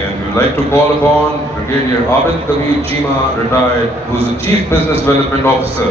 and we would like to call upon Brigadier Abid Kabir Chima, retired, who is the Chief Business Development Officer.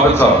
Abid Saab.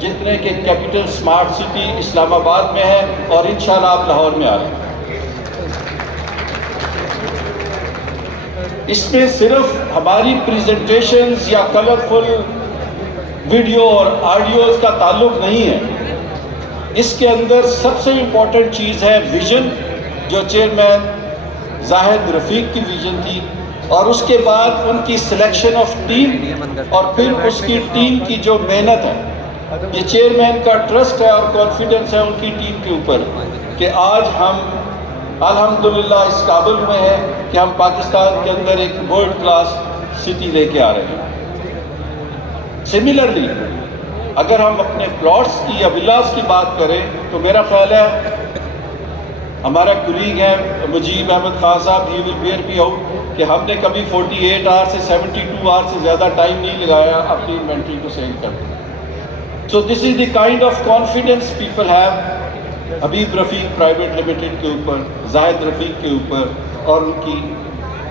جتنے کہ capital smart city اسلام آباد میں ہے اور انشاءاللہ آپ لاہور میں آ رہے ہیں. اس میں صرف ہماری پریزنٹیشنز یا کلرفل ویڈیو اور آڈیوز کا تعلق نہیں ہے. اس کے اندر سب سے امپورٹنٹ چیز ہے ویژن، جو چیئرمین زاہد رفیق کی ویژن تھی، اور اس کے بعد ان کی سلیکشن آف ٹیم، اور پھر اس کی ٹیم کی جو محنت ہے. یہ چیئرمین کا ٹرسٹ ہے اور کانفیڈنس ہے ان کی ٹیم کے اوپر کہ آج ہم الحمدللہ اس قابل میں ہیں کہ ہم پاکستان کے اندر ایک ورلڈ کلاس سٹی لے کے آ رہے ہیں. سملرلی اگر ہم اپنے پلاٹس کی یا ولاز کی بات کریں تو میرا خیال ہے ہمارا کولیگ ہے مجیب احمد خان صاحب، ہی ول بیئر می آؤٹ، کہ ہم نے کبھی 48 آور سے 72 آور سے زیادہ ٹائم نہیں لگایا اپنی انوینٹری کو سیل کرنے. So this is the kind of confidence people have Habib Rafiq private limited کے اوپر، زاہد رفیق کے اوپر اور ان کی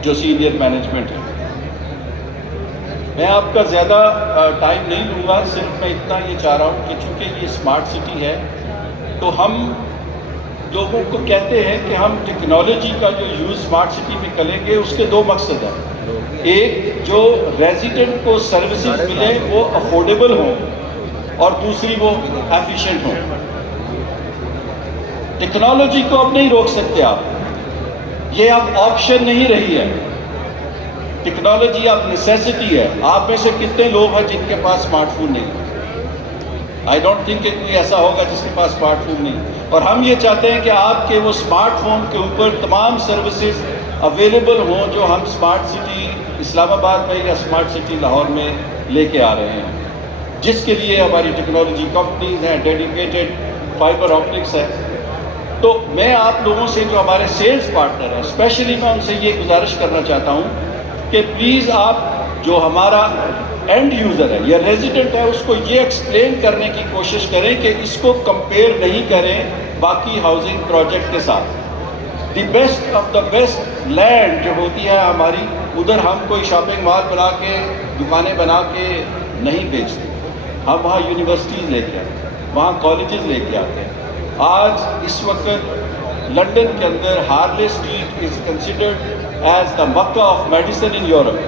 جو سینئر مینجمنٹ ہے. میں آپ کا زیادہ ٹائم نہیں لوں گا، صرف میں اتنا یہ چاہ رہا ہوں کہ چونکہ یہ اسمارٹ سٹی ہے تو ہم لوگوں کو کہتے ہیں کہ ہم ٹیکنالوجی کا جو یوز اسمارٹ سٹی میں کریں گے. اس کے دو مقصد ہیں. ایک، جو ریزیڈنٹ کو سروسز ملے وہ افورڈیبل ہوں، اور دوسری وہ ایفیشینٹ ہوں. ٹیکنالوجی کو اب نہیں روک سکتے آپ، یہ اب آپشن نہیں رہی ہے. ٹیکنالوجی اب نیسیسٹی ہے. آپ میں سے کتنے لوگ ہیں جن کے پاس اسمارٹ فون نہیں؟ آئی ڈونٹ تھنک کہ کوئی ایسا ہوگا جس کے پاس اسمارٹ فون نہیں. اور ہم یہ چاہتے ہیں کہ آپ کے وہ اسمارٹ فون کے اوپر تمام سروسز اویلیبل ہوں جو ہم اسمارٹ سٹی اسلام آباد میں یا اسمارٹ سٹی لاہور میں لے کے آ رہے ہیں، جس کے لیے ہماری ٹیکنالوجی کمپنیز ہیں، ڈیڈیکیٹڈ فائبر آپٹکس ہے. تو میں آپ لوگوں سے، جو ہمارے سیلز پارٹنر ہیں، اسپیشلی میں ان سے یہ گزارش کرنا چاہتا ہوں کہ پلیز آپ جو ہمارا اینڈ یوزر ہے یا ریزیڈنٹ ہے اس کو یہ ایکسپلین کرنے کی کوشش کریں کہ اس کو کمپیئر نہیں کریں باقی ہاؤسنگ پروجیکٹ کے ساتھ. The best of the best land جو ہوتی ہے ہماری، ادھر ہم کوئی شاپنگ مال بنا کے، دکانیں بنا کے نہیں بیچتے. ہم وہاں یونیورسٹیز لے کے آتے ہیں، وہاں کالجز لے کے آتے ہیں. آج اس وقت لنڈن کے اندر Harley Street is considered as the Mecca of medicine in Europe.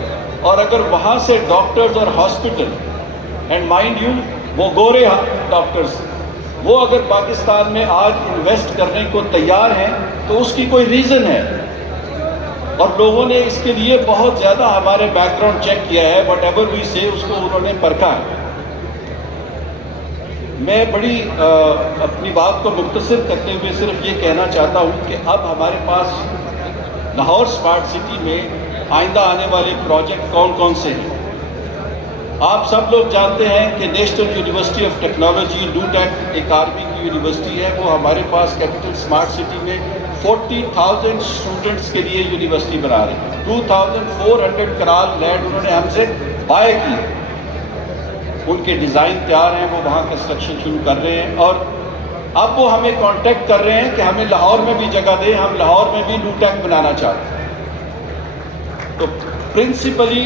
اور اگر وہاں سے ڈاکٹرز اور ہاسپٹل، اینڈ مائنڈ یو وہ گورے ڈاکٹرز، وہ اگر پاکستان میں آج انویسٹ کرنے کو تیار ہیں تو اس کی کوئی ریزن ہے. اور لوگوں نے اس کے لیے بہت زیادہ ہمارے بیک گراؤنڈ چیک کیا ہے. وٹ ایور وی سے اس کو انہوں نے پرکھا ہے. میں بڑی اپنی بات کو مختصر کرتے ہوئے صرف یہ کہنا چاہتا ہوں کہ اب ہمارے پاس لاہور اسمارٹ سٹی میں آئندہ آنے والے پروجیکٹ کون کون سے ہیں. آپ سب لوگ جانتے ہیں کہ نیشنل یونیورسٹی آف ٹیکنالوجی ڈوٹیک ایک آرمی کی یونیورسٹی ہے، وہ ہمارے پاس کیپٹل اسمارٹ سٹی میں 40,000 اسٹوڈنٹس کے لیے یونیورسٹی بنا رہے ہیں. 2,400 کنال لینڈ انہوں نے ہم سے بائے کی. ان کے ڈیزائن تیار ہیں، وہ وہاں کنسٹرکشن شروع کر رہے ہیں. اور اب وہ ہمیں کانٹیکٹ کر رہے ہیں کہ ہمیں لاہور میں بھی جگہ دیں، ہم لاہور میں بھی ڈوٹیک بنانا چاہتے ہیں. تو پرنسپلی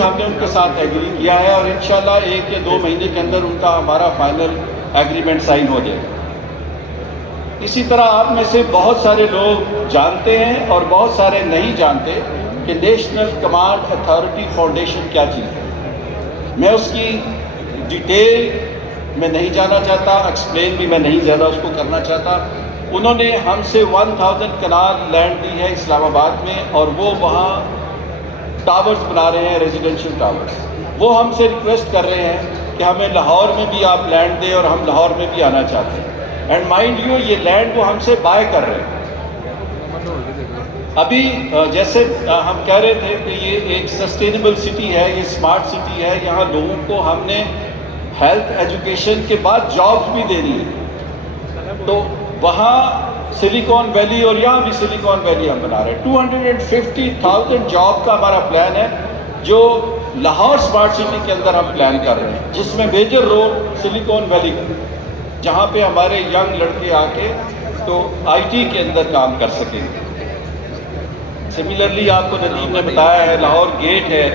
ہم نے ان کے ساتھ ایگری کیا ہے، اور انشاءاللہ 1 یا 2 مہینے کے اندر ان کا ہمارا فائنل ایگریمنٹ سائن ہو جائے گا. اسی طرح آپ میں سے بہت سارے لوگ جانتے ہیں اور بہت سارے نہیں جانتے کہ نیشنل کمانڈ اتھارٹی فاؤنڈیشن کیا چیز ہے. میں اس کی ڈیٹیل میں نہیں جانا چاہتا، ایکسپلین بھی میں نہیں زیادہ اس کو کرنا چاہتا. انہوں نے ہم سے 1000 کنال لینڈ دی ہے اسلام آباد میں، اور وہ وہاں ٹاورز بنا رہے ہیں، ریزیڈنشیل ٹاورز. وہ ہم سے ریکویسٹ کر رہے ہیں کہ ہمیں لاہور میں بھی آپ لینڈ دیں، اور ہم لاہور میں بھی آنا چاہتے ہیں. اینڈ مائنڈ یو یہ لینڈ وہ ہم سے بائی کر رہے ہیں. ابھی جیسے ہم کہہ رہے تھے کہ یہ ایک سسٹینیبل سٹی ہے، یہ اسمارٹ سٹی ہے، یہاں لوگوں کو ہم نے ہیلتھ ایجوکیشن کے بعد جابز بھی دینی ہے. تو وہاں سلیکون ویلی اور یہاں بھی سلیکون ویلی ہم بنا رہے ہیں. 250,000 جاب کا ہمارا پلان ہے جو لاہور اسمارٹ سٹی کے اندر ہم پلان کر رہے ہیں، جس میں میجر رول سلیکون ویلی کا، جہاں پہ ہمارے ینگ لڑکے آ کے تو آئی ٹی کے اندر کام کر سکیں گے. سملرلی آپ کو ندیم نے بتایا ہے لاہور گیٹ ہے،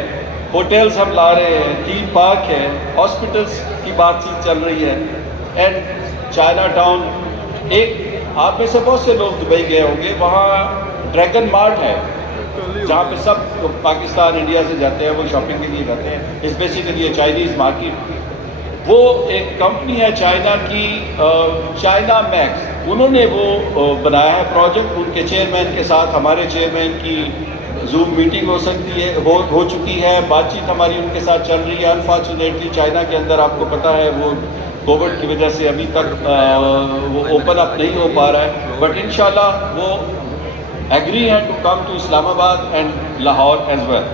ہوٹلز ہم لا رہے ہیں، تھیم پارک ہے، ہاسپٹلز کی بات چیت چل رہی ہے. اینڈ چائنا ٹاؤن، ایک آپ میں سے بہت سے لوگ دبئی گئے ہوں گے، وہاں ڈریگن مارٹ ہے جہاں پہ سب پاکستان انڈیا سے جاتے ہیں، وہ شاپنگ کے لیے جاتے ہیں. اس بیسیکلی یہ چائنیز مارکیٹ. وہ ایک کمپنی ہے چائنا کی، چائنا میکس، انہوں نے وہ بنایا ہے پروجیکٹ. ان کے چیئرمین کے ساتھ ہمارے چیئرمین کی زوم میٹنگ ہو چکی ہے، بات چیت ہماری ان کے ساتھ چل رہی ہے. انفارچونیٹلی چائنا کے اندر آپ کو پتہ ہے وہ کووڈ کی وجہ سے ابھی تک وہ اوپن اپ نہیں ہو پا رہا ہے، بٹ انشاءاللہ وہ ایگری ہیں ٹو کم ٹو اسلام آباد اینڈ لاہور ایز ویل.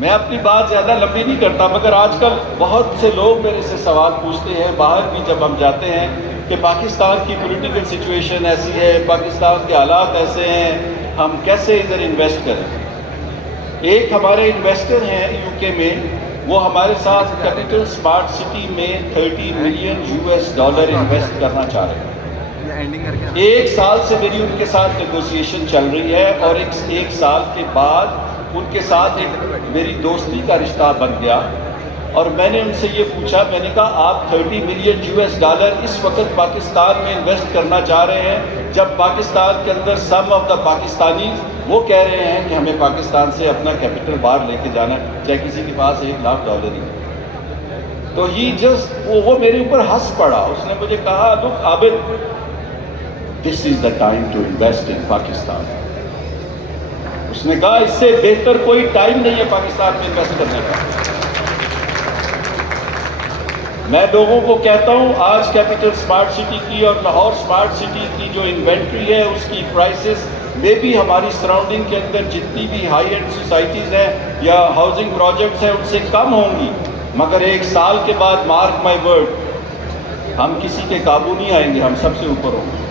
میں اپنی بات زیادہ لمبی نہیں کرتا، مگر آج کل بہت سے لوگ میرے سے سوال پوچھتے ہیں باہر بھی جب ہم جاتے ہیں کہ پاکستان کی پولیٹیکل سچویشن ایسی ہے، پاکستان کے حالات ایسے ہیں، ہم کیسے ادھر انویسٹ کریں. ایک ہمارے انویسٹر ہیں یو کے میں، وہ ہمارے ساتھ کیپٹل اسمارٹ سٹی میں $30 ملین انویسٹ کرنا چاہ رہے ہیں. ایک سال سے میری ان کے ساتھ نیگوسیشن چل رہی ہے، اور ایک سال کے بعد ان کے ساتھ ایک میری دوستی کا رشتہ بن گیا. اور میں نے ان سے یہ پوچھا، میں نے کہا آپ $30 ملین اس وقت پاکستان میں انویسٹ کرنا چاہ رہے ہیں، جب پاکستان کے اندر سم آف دا پاکستانی وہ کہہ رہے ہیں کہ ہمیں پاکستان سے اپنا کیپٹل باہر لے کے جانا ہے، چاہے کسی کے پاس $1 لاکھ ہی. تو وہ میرے اوپر ہنس پڑا. اس نے مجھے کہا look Abid, this is the time to invest in Pakistan. اس نے کہا اس سے بہتر کوئی ٹائم نہیں ہے پاکستان میں انویسٹ کرنے کا. میں لوگوں کو کہتا ہوں آج کیپٹل اسمارٹ سٹی کی اور لاہور اسمارٹ سٹی کی جو انوینٹری ہے، اس کی پرائسز میں بھی ہماری سراؤنڈنگ کے اندر جتنی بھی ہائی اینڈ سوسائٹیز ہیں یا ہاؤسنگ پروجیکٹس ہیں ان سے کم ہوں گی، مگر ایک سال کے بعد مارک مائی ورڈ ہم کسی کے قابو نہیں آئیں گے، ہم سب سے اوپر ہوں گے.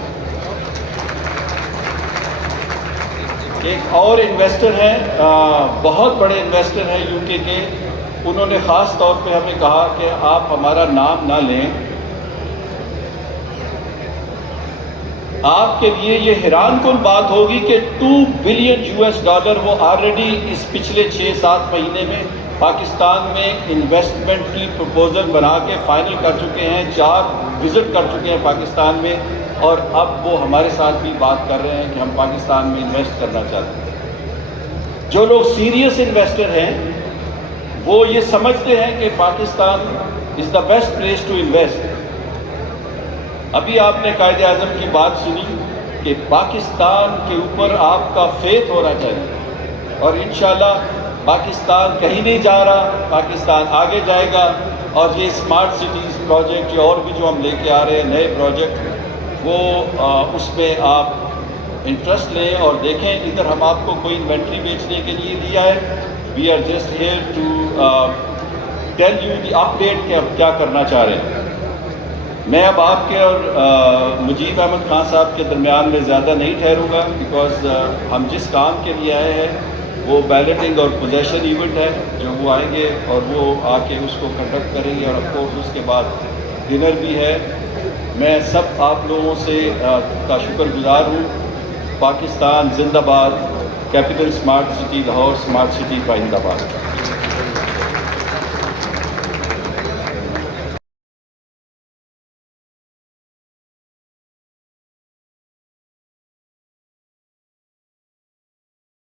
ایک اور انویسٹر ہیں، بہت بڑے انویسٹر ہیں یو کے، انہوں نے خاص طور پہ ہمیں کہا کہ آپ ہمارا نام نہ لیں. آپ کے لیے یہ حیران کن بات ہوگی کہ $2 بلین وہ آلریڈی اس پچھلے 6-7 مہینے میں پاکستان میں انویسٹمنٹ کی پروپوزل بنا کے فائنل کر چکے ہیں. 4 وزٹ کر چکے ہیں پاکستان میں، اور اب وہ ہمارے ساتھ بھی بات کر رہے ہیں کہ ہم پاکستان میں انویسٹ کرنا چاہتے ہیں. جو لوگ سیریس انویسٹر ہیں وہ یہ سمجھتے ہیں کہ Pakistan is the best place to invest. ابھی آپ نے قائد اعظم کی بات سنی کہ پاکستان کے اوپر آپ کا فیتھ ہونا چاہیے، اور انشاءاللہ پاکستان کہیں نہیں جا رہا، پاکستان آگے جائے گا. اور یہ اسمارٹ سٹیز پروجیکٹ یا اور بھی جو ہم لے کے آ رہے ہیں نئے پروجیکٹ، وہ اس میں آپ انٹرسٹ لیں اور دیکھیں. ادھر ہم آپ کو کوئی انوینٹری بیچنے کے لیے لیا ہے، we are just here to tell you the update کہ ہم کیا کرنا چاہ رہے ہیں. میں اب آپ کے اور مجیب احمد خان صاحب کے درمیان میں زیادہ نہیں ٹھہروں گا، بیکاز ہم جس کام کے لیے آئے ہیں وہ بیلٹنگ اور پوزیشن ایونٹ ہے، جو وہ آئیں گے اور وہ آ کے اس کو کنڈکٹ کریں گے، اور آف کورس اس کے بعد ڈنر بھی ہے. میں سب آپ لوگوں سے کا شکر گزار ہوں. پاکستان زندہ باد. Capital smart city Lahore smart city پائندہ باد.